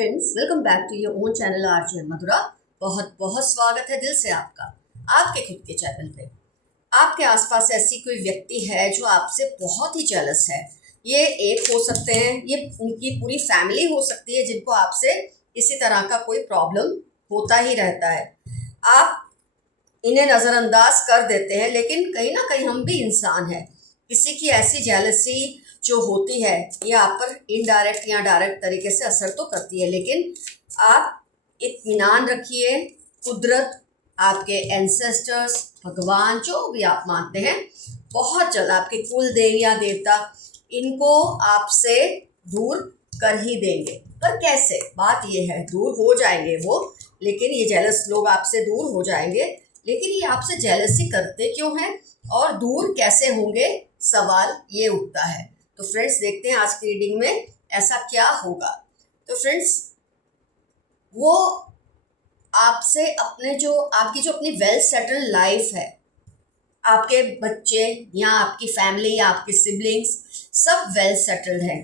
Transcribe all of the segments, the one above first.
Friends, welcome back to your own channel RJ Madhura. बहुत बहुत स्वागत है दिल से आपका आपके खुद के चैनल पे। आपके आसपास ऐसी कोई व्यक्ति है जो आपसे बहुत ही जेलस है। ये एक हो सकते हैं, ये उनकी पूरी फैमिली हो सकती है जिनको आपसे इसी तरह का कोई प्रॉब्लम होता ही रहता है। आप इन्हें नज़रअंदाज कर देते हैं, लेकिन कहीं ना कहीं हम भी इंसान हैं। किसी की ऐसी जेलसी जो होती है ये आप पर इनडायरेक्ट या डायरेक्ट तरीके से असर तो करती है, लेकिन आप इत्मीनान रखिए। कुदरत, आपके एंसेस्टर्स, भगवान, जो भी आप मानते हैं, बहुत जल्द आपके कुल देवी या देवता इनको आपसे दूर कर ही देंगे। पर कैसे? बात ये है, दूर हो जाएंगे वो, लेकिन ये जेलस लोग आपसे दूर हो जाएंगे, लेकिन ये आपसे जेलसी करते क्यों हैं और दूर कैसे होंगे, सवाल ये उठता है। तो फ्रेंड्स, देखते हैं आज की रीडिंग में ऐसा क्या होगा। तो फ्रेंड्स, वो आपसे अपने जो आपकी जो अपनी वेल सेटल्ड लाइफ है, आपके बच्चे या आपकी फैमिली या आपके सिबलिंग्स सब वेल सेटल्ड हैं।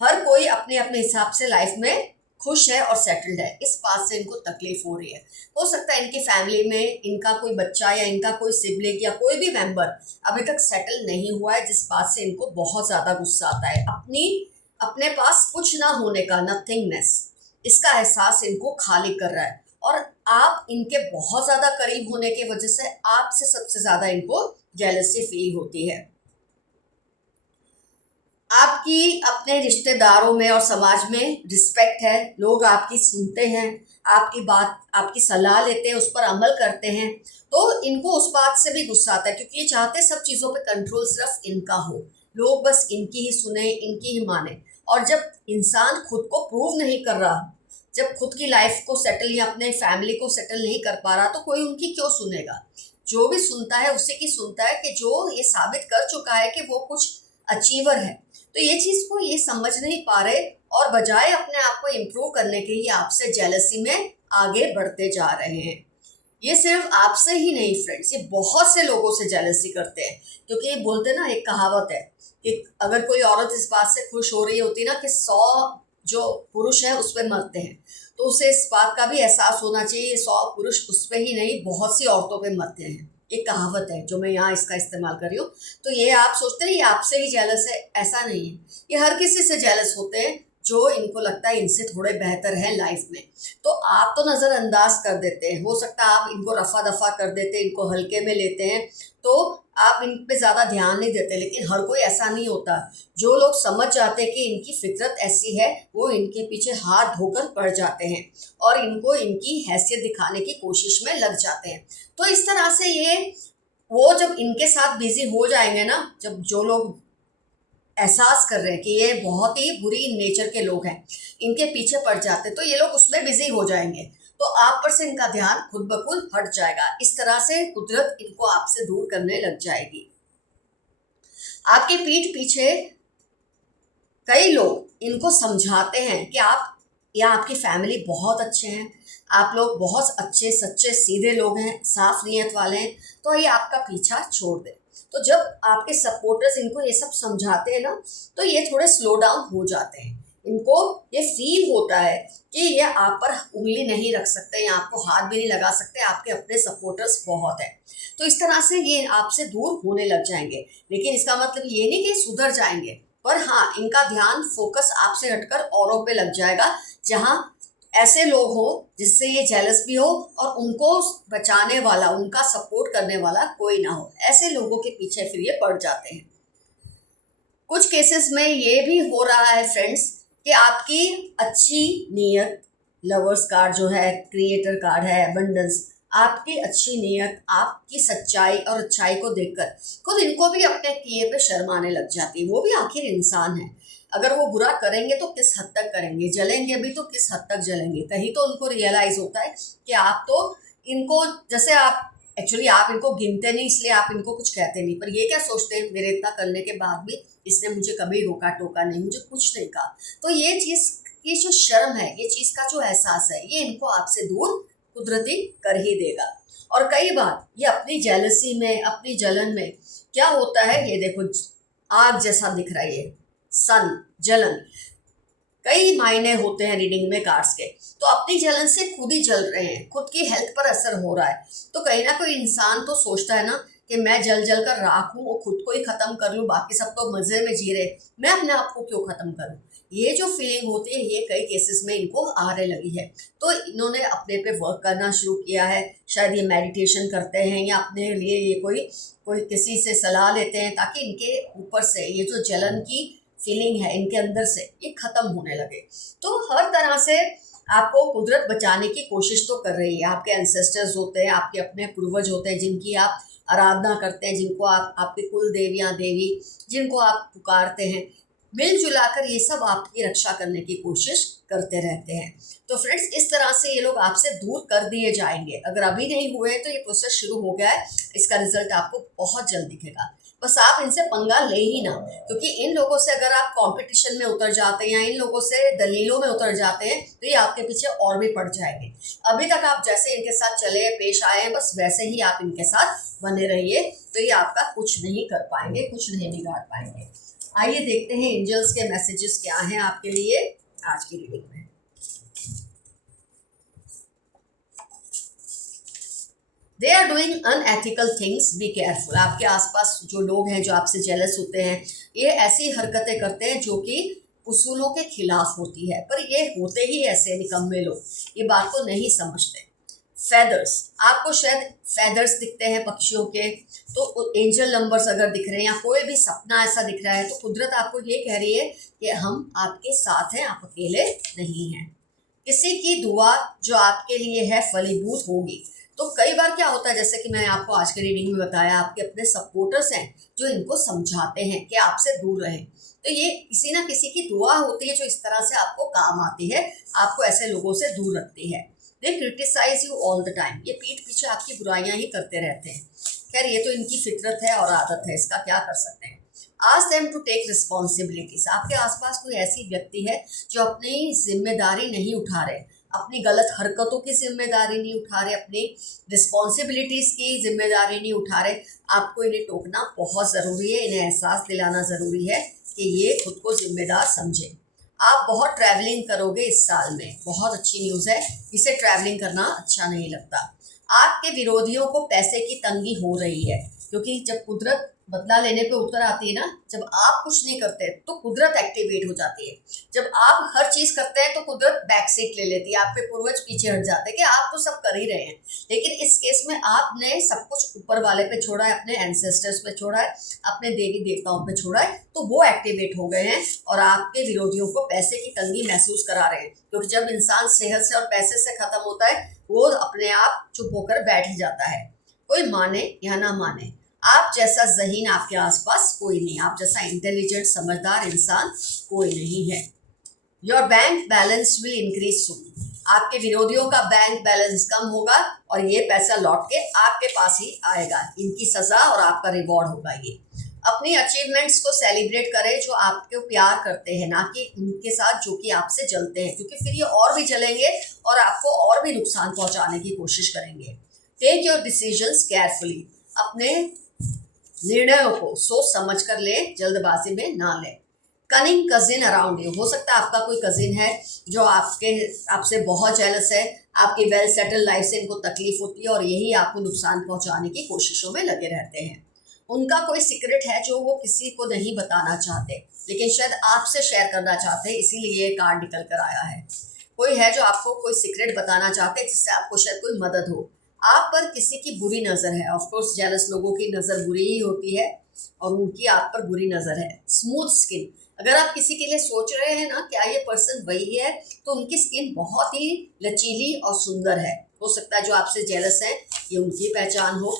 हर कोई अपने अपने हिसाब से लाइफ में खुश है और सेटल्ड है। इस बात से इनको तकलीफ हो रही है। हो सकता है इनकी फैमिली में इनका कोई बच्चा या इनका कोई सिबलिंग या कोई भी मेंबर अभी तक सेटल नहीं हुआ है, जिस बात से इनको बहुत ज़्यादा गुस्सा आता है। अपने पास कुछ ना होने का, नथिंगनेस, इसका एहसास इनको खाली कर रहा है। और आप इनके बहुत ज़्यादा करीब होने की वजह से आपसे सबसे ज़्यादा इनको जेलसी फील होती है। आपकी अपने रिश्तेदारों में और समाज में रिस्पेक्ट है। लोग आपकी सुनते हैं, आपकी बात, आपकी सलाह लेते हैं, उस पर अमल करते हैं। तो इनको उस बात से भी गुस्सा आता है, क्योंकि ये चाहते सब चीज़ों पे कंट्रोल सिर्फ इनका हो, लोग बस इनकी ही सुने, इनकी ही माने। और जब इंसान खुद को प्रूव नहीं कर रहा, जब खुद की लाइफ को सेटल या अपने फैमिली को सेटल नहीं कर पा रहा, तो कोई उनकी क्यों सुनेगा। जो भी सुनता है उसी की सुनता है कि जो ये साबित कर चुका है कि वो कुछ अचीवर है। तो ये चीज़ को ये समझ नहीं पा रहे, और बजाय अपने आप को इम्प्रूव करने के लिए आपसे जेलसी में आगे बढ़ते जा रहे हैं। ये सिर्फ आपसे ही नहीं फ्रेंड्स, ये बहुत से लोगों से जेलसी करते हैं। क्योंकि ये बोलते ना, एक कहावत है कि अगर कोई औरत इस बात से खुश हो रही होती ना कि 100 जो पुरुष हैं उस पर मरते हैं, तो उसे इस बात का भी एहसास होना चाहिए 100 पुरुष उस पर ही नहीं, बहुत सी औरतों पे मरते हैं। एक कहावत है जो मैं यहाँ इसका इस्तेमाल कर रही हूँ। तो ये आप सोचते हैं ये आपसे ही जेलस है, ऐसा नहीं है। ये हर किसी से जेलस होते हैं जो इनको लगता है इनसे थोड़े बेहतर है लाइफ में। तो आप तो नज़रअंदाज कर देते हैं, हो सकता है आप इनको रफा दफा कर देते हैं, इनको हल्के में लेते हैं, तो आप इन पे ज़्यादा ध्यान नहीं देते। लेकिन हर कोई ऐसा नहीं होता। जो लोग समझ जाते हैं कि इनकी फितरत ऐसी है, वो इनके पीछे हाथ धोकर पड़ जाते हैं और इनको इनकी हैसियत दिखाने की कोशिश में लग जाते हैं। तो इस तरह से ये वो जब इनके साथ बिजी हो जाएंगे ना, जब जो लोग एहसास कर रहे हैं कि ये बहुत ही बुरी नेचर के लोग हैं, इनके पीछे पड़ जाते, तो ये लोग उसमें बिजी हो जाएंगे। तो आप पर से इनका ध्यान खुद ब खुद हट जाएगा। इस तरह से कुदरत इनको आपसे दूर करने लग जाएगी। आपकी पीठ पीछे कई लोग इनको समझाते हैं कि आप या आपकी फैमिली बहुत अच्छे हैं, आप लोग बहुत अच्छे, सच्चे, सीधे लोग हैं, साफ नीयत वाले हैं, तो ये आपका पीछा छोड़ दें। तो जब आपके सपोर्टर्स इनको ये सब समझाते हैं ना, तो ये थोड़े स्लो डाउन हो जाते हैं। इनको ये फील होता है कि ये आप पर उंगली नहीं रख सकते या आपको हाथ भी नहीं लगा सकते, आपके अपने सपोर्टर्स बहुत हैं। तो इस तरह से ये आपसे दूर होने लग जाएंगे। लेकिन इसका मतलब ये नहीं कि सुधर जाएंगे, पर हाँ, इनका ध्यान, फोकस आपसे हटकर औरों पे लग जाएगा, जहाँ ऐसे लोग हो जिससे ये जेलस भी हो और उनको बचाने वाला, उनका सपोर्ट करने वाला कोई ना हो। ऐसे लोगों के पीछे फिर ये पड़ जाते हैं। कुछ केसेस में ये भी हो रहा है फ्रेंड्स कि आपकी अच्छी नीयत, लवर्स कार्ड जो है, क्रिएटर कार्ड है, अबंडेंस, आपकी अच्छी नीयत, आपकी सच्चाई और अच्छाई को देखकर खुद इनको भी अपने किए पे शर्म आने लग जाती है। वो भी आखिर इंसान है। अगर वो बुरा करेंगे तो किस हद तक करेंगे, जलेंगे भी तो किस हद तक जलेंगे। तभी तो उनको रियलाइज होता है कि आप तो इनको, जैसे आप एक्चुअली आप इनको गिनते नहीं, इसलिए आप इनको कुछ कहते नहीं, पर ये क्या सोचते हैं, मेरे इतना करने के बाद भी इसने मुझे कभी रोका टोका नहीं, मुझे कुछ नहीं कहा। तो ये चीज़ की जो शर्म है, ये चीज़ का जो एहसास है, ये इनको आपसे दूर कुदरती कर ही देगा। और कई बार ये अपनी जेलसी में, अपनी जलन में क्या होता है, ये देखो आग जैसा दिख रहा है, ये सन, जलन, कई मायने होते हैं रीडिंग में कार्ड्स के। तो अपनी जलन से खुद ही जल रहे हैं, खुद की हेल्थ पर असर हो रहा है। तो कहीं ना कोई इंसान तो सोचता है ना कि मैं जल जल कर राख हूँ और खुद को ही खत्म कर लूँ, बाकी सब तो मजे में जी रहे, मैं अपने आप को क्यों खत्म करूँ। ये जो फीलिंग होती है ये कई केसेस में इनको आने लगी है। तो इन्होंने अपने पे वर्क करना शुरू किया है। शायद ये मेडिटेशन करते हैं या अपने लिए ये कोई कोई किसी से सलाह लेते हैं ताकि इनके ऊपर से ये जो जलन की फीलिंग है इनके अंदर से ये खत्म होने लगे। तो हर तरह से आपको कुदरत बचाने की कोशिश तो कर रही है। आपके एंसेस्टर्स होते हैं, आपके अपने पूर्वज होते हैं जिनकी आप आराधना करते हैं, जिनको आप आपके कुल देवियाँ देवी जिनको आप पुकारते हैं, मिलजुला कर ये सब आपकी रक्षा करने की कोशिश करते रहते हैं। तो फ्रेंड्स, इस तरह से ये लोग आपसे दूर कर दिए जाएंगे। अगर अभी नहीं हुए तो ये प्रोसेस शुरू हो गया है, इसका रिजल्ट आपको बहुत जल्द दिखेगा। बस आप इनसे पंगा ले ही ना, क्योंकि इन लोगों से अगर आप कंपटीशन में उतर जाते हैं या इन लोगों से दलीलों में उतर जाते हैं तो ये आपके पीछे और भी पड़ जाएंगे। अभी तक आप जैसे इनके साथ चले पेश आए हैं बस वैसे ही आप इनके साथ बने रहिए, तो ये आपका कुछ नहीं कर पाएंगे, कुछ नहीं बिगाड़ पाएंगे। आइए देखते हैं एंजल्स के मैसेजेस क्या हैं आपके लिए आज की रीडिंग में। They are doing unethical things, be careful. आपके आसपास जो लोग हैं जो आपसे जेलस होते हैं ये ऐसी हरकतें करते हैं जो कि उसूलों के खिलाफ होती है, पर ये होते ही ऐसे निकम्मे लोग, ये बात को नहीं समझते। फेदर्स, आपको शायद फेदर्स दिखते हैं पक्षियों के, तो एंजल नंबर्स अगर दिख रहे हैं या कोई भी सपना ऐसा दिख रहा है तो कुदरत आपको ये कह रही है कि हम आपके साथ हैं, आप अकेले नहीं हैं। किसी की दुआ जो आपके लिए है फलीभूत होगी। तो कई बार क्या होता है, जैसे कि मैंने आपको आज के रीडिंग में बताया, आपके अपने सपोर्टर्स हैं जो इनको समझाते हैं कि आपसे दूर रहें। तो ये किसी ना किसी की दुआ होती है जो इस तरह से आपको काम आती है, आपको ऐसे लोगों से दूर रखती है। They criticize you all the time, ये पीठ पीछे आपकी बुराइयां ही करते रहते हैं। खैर ये तो इनकी फितरत है और आदत है, इसका क्या कर सकते हैं। Ask them to take responsibilities, आपके आसपास कोई ऐसी व्यक्ति है जो अपनी जिम्मेदारी नहीं उठा रहे, अपनी गलत हरकतों की जिम्मेदारी नहीं उठा रहे, अपनी रिस्पॉन्सिबिलिटीज की जिम्मेदारी नहीं उठा रहे। आपको इन्हें टोकना बहुत ज़रूरी है, इन्हें एहसास दिलाना ज़रूरी है कि ये खुद को जिम्मेदार समझे। आप बहुत ट्रैवलिंग करोगे इस साल में, बहुत अच्छी न्यूज़ है, इसे ट्रैवलिंग करना अच्छा नहीं लगता। आपके विरोधियों को पैसे की तंगी हो रही है, क्योंकि जब कुदरत बदला लेने पे उतर आती है ना, जब आप कुछ नहीं करते तो कुदरत एक्टिवेट हो जाती है। जब आप हर चीज करते हैं तो कुदरत बैक सीट ले लेती है, आपके पूर्वज पीछे हट जाते हैं कि आप तो सब कर ही रहे हैं। लेकिन इस केस में आपने सब कुछ ऊपर वाले पे छोड़ा है, अपने एंसेस्टर्स पे छोड़ा है, अपने देवी देवताओं पे छोड़ा है, तो वो एक्टिवेट हो गए हैं और आपके विरोधियों को पैसे की तंगी महसूस करा रहे हैं। क्योंकि जब इंसान सेहत से और पैसे से खत्म होता है वो अपने आप चुप होकर बैठ ही जाता है। कोई माने या ना माने, आप जैसा ज़हीन आपके आसपास कोई नहीं, आप जैसा इंटेलिजेंट समझदार इंसान कोई नहीं है। Your bank balance will increase soon, आपके विरोधियों का बैंक बैलेंस कम होगा और ये पैसा लौट के आपके पास ही आएगा। इनकी सजा और आपका रिवॉर्ड होगा। ये अपनी अचीवमेंट्स को सेलिब्रेट करें जो आपको प्यार करते हैं, ना कि उनके साथ जो कि आपसे जलते हैं, क्योंकि फिर ये और भी जलेंगे और आपको और भी नुकसान पहुंचाने की कोशिश करेंगे। टेक योर डिसीजंस केयरफुली, अपने निर्णयों को सोच समझ कर ले, जल्दबाजी में ना ले। कनिंग कजिन अराउंड यू, हो सकता है आपका कोई कजिन है जो आपसे बहुत जेलस है, आपकी वेल सेटल लाइफ से इनको तकलीफ होती है और यही आपको नुकसान पहुंचाने की कोशिशों में लगे रहते हैं। उनका कोई सीक्रेट है जो वो किसी को नहीं बताना चाहते, लेकिन शायद आपसे शेयर करना चाहते हैं, इसीलिए ये कार्ड निकल कर आया है। कोई है जो आपको कोई सीक्रेट बताना चाहते हैं जिससे आपको शायद कोई मदद हो। आप पर किसी की बुरी नज़र है, ऑफ कोर्स जेलस लोगों की नज़र बुरी ही होती है और उनकी आप पर बुरी नज़र है। स्मूथ स्किन, अगर आप किसी के लिए सोच रहे हैं ना क्या ये पर्सन वही है, तो उनकी स्किन बहुत ही लचीली और सुंदर है। हो सकता है जो आपसे जेलस है ये उनकी पहचान हो।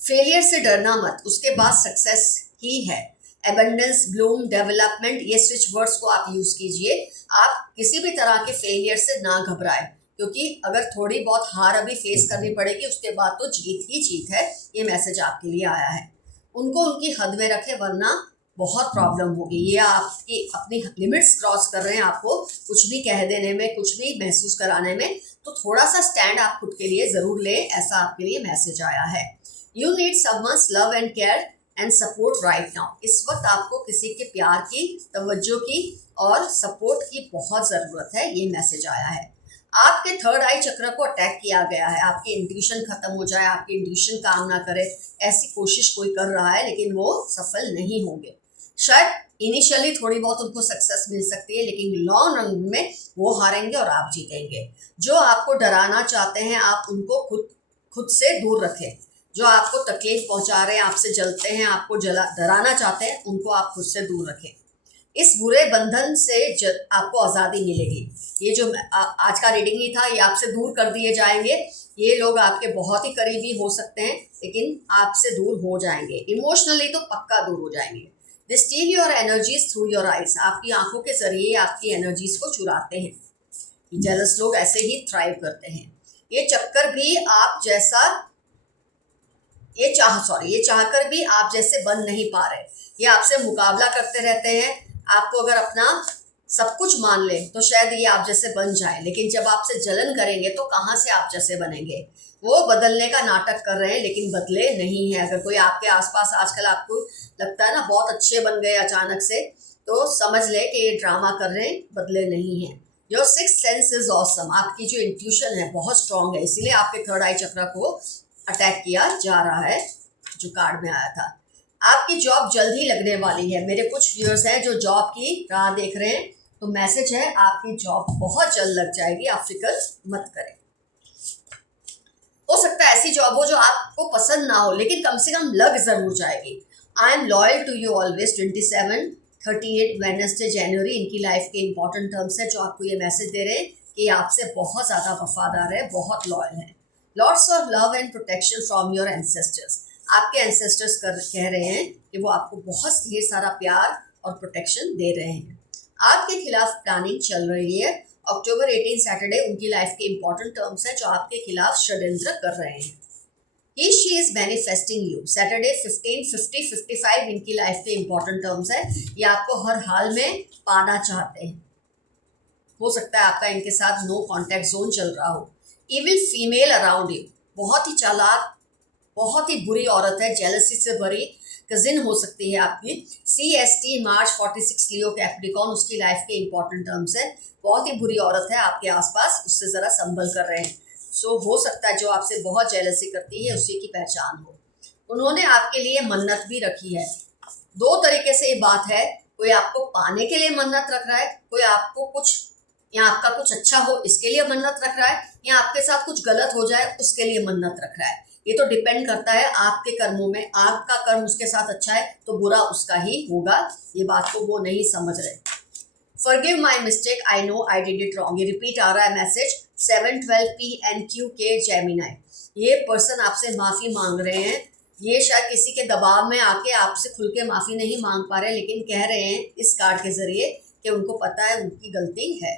फेलियर से डरना मत, उसके बाद सक्सेस ही है। एबंडेंस, ब्लूम, डेवलपमेंट, ये स्विच वर्ड्स को आप यूज कीजिए। आप किसी भी तरह के फेलियर से ना घबराएं, क्योंकि अगर थोड़ी बहुत हार अभी फेस करनी पड़ेगी उसके बाद तो जीत ही जीत है। ये मैसेज आपके लिए आया है। उनको उनकी हद में रखें वरना बहुत प्रॉब्लम होगी। ये आपकी अपनी लिमिट्स क्रॉस कर रहे हैं, आपको कुछ भी कह देने में, कुछ भी महसूस कराने में, तो थोड़ा सा स्टैंड आप खुद के लिए ज़रूर लें, ऐसा आपके लिए मैसेज आया है। You need someone's love and care, and support right now. इस वक्त आपको किसी के प्यार की, तवज्जो की और सपोर्ट की बहुत ज़रूरत है, ये मैसेज आया है। आपके थर्ड आई चक्र को अटैक किया गया है, आपकी इंट्यूशन खत्म हो जाए, आपकी इंट्यूशन काम ना करे, ऐसी कोशिश कोई कर रहा है लेकिन वो सफल नहीं होंगे। शायद इनिशियली थोड़ी बहुत उनको सक्सेस मिल सकती है लेकिन लॉन्ग रन में वो हारेंगे और आप जीतेंगे। जो आपको डराना चाहते हैं आप उनको खुद से दूर रखें। जो आपको तकलीफ पहुंचा रहे हैं, आपसे जलते हैं, आपको डराना चाहते हैं, उनको आप खुद से दूर रखें। इस बुरे बंधन से आपको आज़ादी मिलेगी। ये जो आज का रीडिंग ही था, ये आपसे दूर कर दिए जाएंगे। ये लोग आपके बहुत ही करीबी हो सकते हैं लेकिन आपसे दूर हो जाएंगे। इमोशनली तो पक्का दूर हो जाएंगे। They steal your energies through your eyes. आपकी आंखों के जरिए आपकी एनर्जीज को चुराते हैं। जेलस लोग ऐसे ही थ्राइव करते हैं। ये चक्कर भी आप जैसा ये चाहकर भी आप जैसे बन नहीं पा रहे। ये आपसे मुकाबला करते रहते हैं। आपको अगर अपना सब कुछ मान ले तो शायद ये आप जैसे बन जाए, लेकिन जब आपसे जलन करेंगे तो कहाँ से आप जैसे बनेंगे। वो बदलने का नाटक कर रहे हैं लेकिन बदले नहीं है। अगर कोई आपके आसपास आजकल आपको लगता है ना बहुत अच्छे बन गए अचानक से, तो समझ ले कि ये ड्रामा कर रहे हैं, बदले नहीं हैं। Your sixth sense is awesome. आपकी जो इंट्यूशन है बहुत स्ट्रांग है, इसीलिए आपके थर्ड आई चक्र को अटैक किया जा रहा है, जो कार्ड में आया था। आपकी जॉब जल्द ही लगने वाली है। मेरे कुछ व्यूअर्स हैं जो जॉब की राह देख रहे हैं, तो मैसेज है आपकी जॉब बहुत जल्द लग जाएगी, आप फिक्र मत करें। हो सकता है ऐसी जॉब हो जो आपको पसंद ना हो लेकिन कम से कम लग जरूर जाएगी। I am loyal to you always. 27, 38 Wednesday जनवरी इनकी लाइफ के इंपॉर्टेंट टर्म्स है जो आपको ये मैसेज दे रहे हैं कि आपसे बहुत ज़्यादा वफादार है, बहुत लॉयल है। Lots of love and protection from your ancestors. आपके एंसेस्टर्स कह रहे हैं कि वो आपको बहुत ढेर सारा प्यार और प्रोटेक्शन दे रहे हैं। आपके खिलाफ प्लानिंग चल रही है। अक्टूबर 18 सैटरडे उनकी लाइफ के इंपॉर्टेंट टर्म्स है जो आपके खिलाफ षड्यंत्र कर रहे हैं। He she is manifesting you. Saturday 15, 50, 55 इनकी लाइफ के इंपॉर्टेंट टर्म्स है। ये आपको हर हाल में पाना चाहते हैं। हो सकता है आपका इनके साथ नो कॉन्टैक्ट जोन चल रहा हो। Evil female around you. बहुत ही चालाक, बहुत ही बुरी औरत है, जेलसी से भरी कजिन हो सकती है आपकी। CST मार्च 46 लियो कैप्रिकॉर्न उसकी लाइफ के इंपॉर्टेंट टर्म्स है। बहुत ही बुरी औरत है आपके आसपास, उससे ज़रा संभल कर रहे हैं। सो हो सकता है जो आपसे बहुत जेलसी करती है उसी की पहचान हो। उन्होंने आपके लिए मन्नत भी रखी है। दो तरीके से ये बात है, कोई आपको पाने के लिए मन्नत रख रहा है, कोई आपको कुछ या आपका कुछ अच्छा हो इसके लिए मन्नत रख रहा है, या आपके साथ कुछ गलत हो जाए उसके लिए मन्नत रख रहा है। ये तो डिपेंड करता है आपके कर्मों में। आपका कर्म उसके साथ अच्छा है तो बुरा उसका ही होगा। ये बात को वो नहीं समझ रहे। Forgive my mistake, I know I did it wrong. ये रिपीट आ रहा है मैसेज। 7:12 PNQK Gemini. ये पर्सन आपसे माफ़ी मांग रहे हैं। ये शायद किसी के दबाव में आके आपसे खुल के माफ़ी नहीं मांग पा रहे, लेकिन कह रहे हैं इस कार्ड के जरिए कि उनको पता है उनकी गलती है।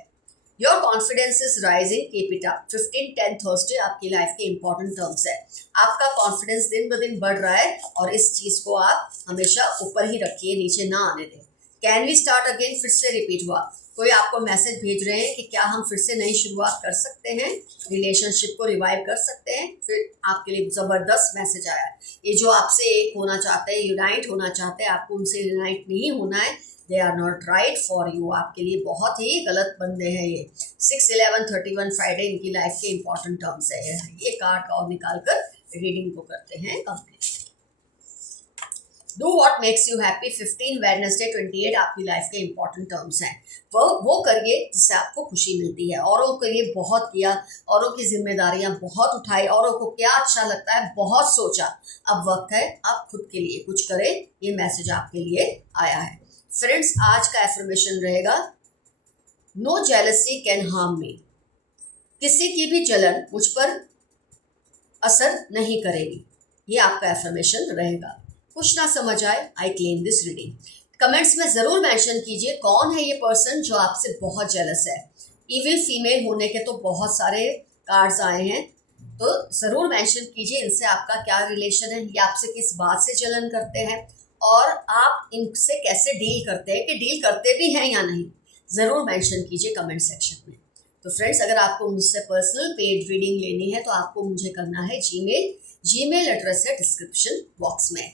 Your confidence is rising, keep it up. 15-10 Thursday आपकी लाइफ के इंपॉर्टेंट टर्म्स है। आपका कॉन्फिडेंस दिन ब दिन बढ़ रहा है और इस चीज़ को आप हमेशा ऊपर ही रखिए, नीचे ना आने दें। कैन वी स्टार्ट अगेन, फिर से रिपीट हुआ। कोई आपको मैसेज भेज रहे हैं कि क्या हम फिर से नई शुरुआत कर सकते हैं, रिलेशनशिप को रिवाइव कर सकते हैं। फिर आपके लिए ज़बरदस्त मैसेज आया है। ये जो आपसे एक होना चाहते हैं, यूनाइट होना चाहते हैं, आपको उनसे यूनाइट नहीं होना है। They are not right for you. आपके लिए बहुत ही गलत बंदे हैं ये। 6/11/31 फ्राइडे इनकी लाइफ के इंपॉर्टेंट टर्म्स है। ये कार्ड और निकाल कर रीडिंग को करते हैं complete. Do what makes you happy. 15 Wednesday 28 आपकी लाइफ के इंपॉर्टेंट टर्म्स हैं। वो करिए जिससे आपको खुशी मिलती है। औरों के लिए बहुत किया, औरों की जिम्मेदारियां बहुत उठाई, औरों को क्या अच्छा लगता है बहुत सोचा। अब वक्त है आप खुद के लिए कुछ करें। ये मैसेज आपके लिए आया है। फ्रेंड्स, आज का एफर्मेशन रहेगा, नो जेलसी कैन हार्म मी। किसी की भी जलन मुझ पर असर नहीं करेगी। ये आपका एफर्मेशन रहेगा। कुछ ना समझ आए, I claim this reading. Comments में ज़रूर मेंशन कीजिए कौन है ये पर्सन जो आपसे बहुत जेलस है। इविल फीमेल होने के तो बहुत सारे कार्ड्स आए हैं, तो ज़रूर मेंशन कीजिए इनसे आपका क्या रिलेशन है, ये आपसे किस बात से जलन करते हैं और आप इनसे कैसे डील करते हैं, कि डील करते भी हैं या नहीं। ज़रूर मेंशन कीजिए कमेंट सेक्शन में। तो फ्रेंड्स, अगर आपको मुझसे पर्सनल पेड रीडिंग लेनी है तो आपको मुझे करना है जीमेल एड्रेस है डिस्क्रिप्शन बॉक्स में।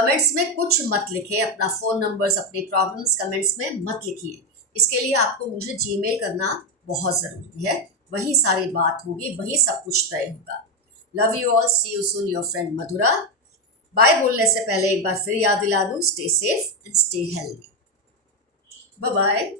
कमेंट्स में कुछ मत लिखे, अपना फ़ोन नंबर्स, अपनी प्रॉब्लम्स कमेंट्स में मत लिखिए। इसके लिए आपको मुझे जीमेल करना बहुत ज़रूरी है, वहीं सारी बात होगी, वहीं सब कुछ तय होगा। Love you all, see you soon, your friend Madhura. Bye बोलने से पहले एक बार फिर याद दिला दूँ, stay safe and stay healthy. Bye bye.